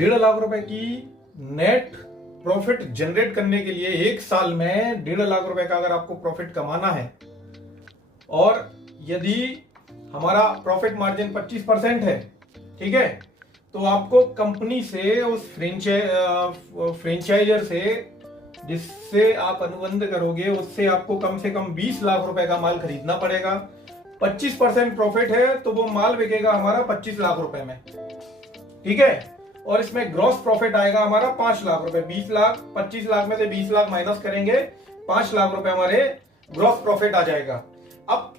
1.5 लाख की net profit generate करने के लिए एक साल में 1.5 लाख का अगर आपको प्रॉफिट कमाना है और यदि हमारा प्रॉफिट मार्जिन 25% है, ठीक है, तो आपको कंपनी से उस फ्रेंचाइजर से जिससे आप अनुबंध करोगे उससे आपको कम से कम 20 लाख रुपए का माल खरीदना पड़ेगा। 25% प्रॉफिट है तो वो माल बिकेगा हमारा 25 लाख रुपए में, ठीक है। और इसमें ग्रॉस प्रॉफिट आएगा हमारा 5 लाख रुपए। 20 लाख 25 लाख में से 20 लाख माइनस करेंगे, 5 लाख रुपए हमारे ग्रॉस प्रॉफिट आ जाएगा। अब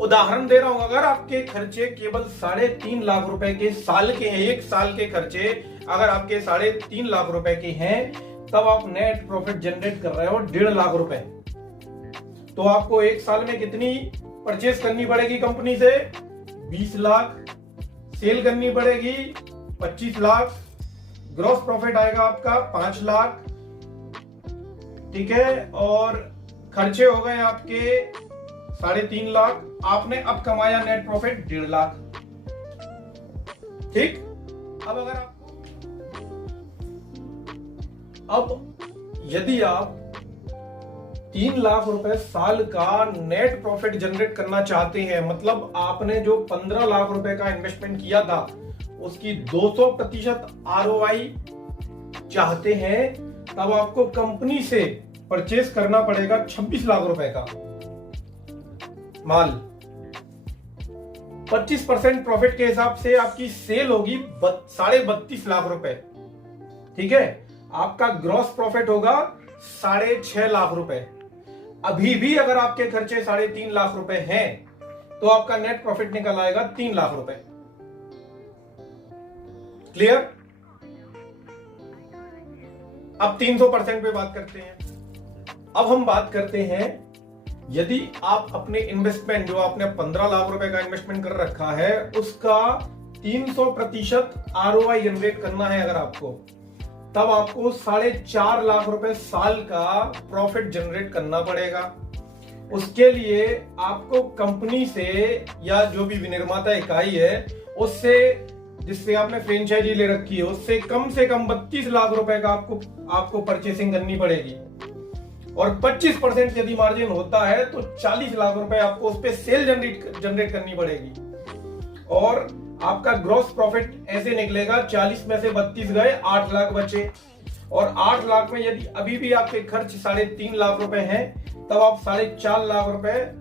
उदाहरण दे रहा हूं, अगर आपके खर्चे केवल 3.5 लाख रुपए के साल के हैं, एक साल के खर्चे अगर आपके 3.5 लाख रुपए के हैं, तब आप नेट प्रॉफिट जनरेट कर रहे हो 1.5 लाख रुपए। तो आपको एक साल में कितनी परचेस करनी पड़ेगी कंपनी से? 20 लाख। सेल करनी पड़ेगी 25 लाख। ग्रॉस प्रॉफिट आएगा आपका 5 लाख, ठीक है। और खर्चे हो गए आपके 3.5 लाख। आपने अब कमाया नेट प्रॉफिट 1.5 लाख, ठीक। अब यदि आप 3 लाख रुपए साल का नेट प्रॉफिट जनरेट करना चाहते हैं, मतलब आपने जो 15 लाख रुपए का इन्वेस्टमेंट किया था उसकी 200% ROI चाहते हैं, तब आपको कंपनी से परचेस करना पड़ेगा 26 लाख रुपए का माल। 25% प्रॉफिट के हिसाब से आपकी सेल होगी 32.5 लाख रुपए, ठीक है। आपका ग्रॉस प्रॉफिट होगा 6.5 लाख रुपए। अभी भी अगर आपके खर्चे 3.5 लाख रुपए हैं तो आपका नेट प्रॉफिट निकल आएगा 3 लाख रुपए। क्लियर? अब 300% पे बात करते हैं। अब हम बात करते हैं, यदि आप अपने इन्वेस्टमेंट जो आपने 15 लाख रुपए का इन्वेस्टमेंट कर रखा है उसका 300% ROI जनरेट करना है अगर आपको, तब आपको 4.5 लाख रुपए साल का प्रॉफिट जनरेट करना पड़ेगा। उसके लिए आपको कंपनी से या जो भी विनिर्माता इकाई है उससे, जिससे आपने फ्रेंचाइजी ले रखी है, उससे कम से कम 32 लाख रुपए का आपको परचेसिंग करनी पड़ेगी। और 25% यदि मार्जिन होता है तो 40 लाख रुपए आपको उस पर सेल जनरेट करनी पड़ेगी। और आपका ग्रॉस प्रॉफिट ऐसे निकलेगा, 40 में से 32 गए, 8 लाख बचे। और 8 लाख में यदि अभी भी आपके खर्च 3.5 लाख रुपए हैं, तब आप 4.5 लाख रुपए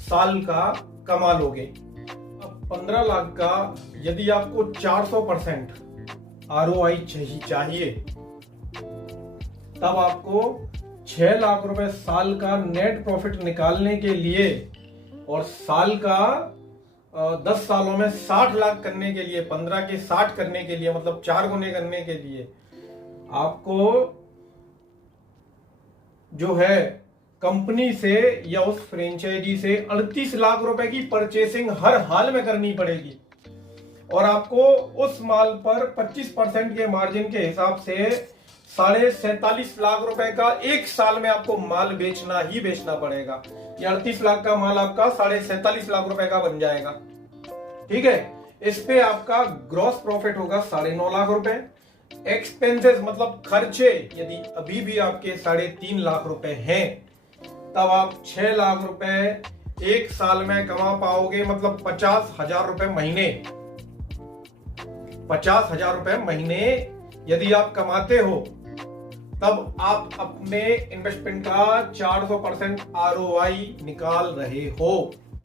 साल का कमा लोगे। अब 15 लाख का यदि आपको 400% ROI चाहिए, तब आपको 6 लाख रुपए साल का नेट प्रॉफिट निकालने के लिए और साल का 10 सालों में 60 लाख करने के लिए, 15 के 60 करने के लिए, मतलब 4 गुने करने के लिए आपको जो है कंपनी से या उस फ्रेंचाइजी से 38 लाख रुपए की परचेसिंग हर हाल में करनी पड़ेगी। और आपको उस माल पर 25% के मार्जिन के हिसाब से 47.5 लाख रुपए का एक साल में आपको माल बेचना ही बेचना पड़ेगा। ये 38 लाख का माल आपका 47.5 लाख रुपए का बन जाएगा, ठीक है। इस पे आपका ग्रॉस प्रॉफिट होगा 9.5 लाख रुपए। एक्सपेंसेस मतलब खर्चे यदि अभी भी आपके 3.5 लाख रुपए हैं, तब आप 6 लाख रुपए एक साल में कमा पाओगे, मतलब 50,000 रुपए महीने। 50,000 रुपए महीने यदि आप कमाते हो, तब आप अपने इन्वेस्टमेंट का 400% ROI निकाल रहे हो।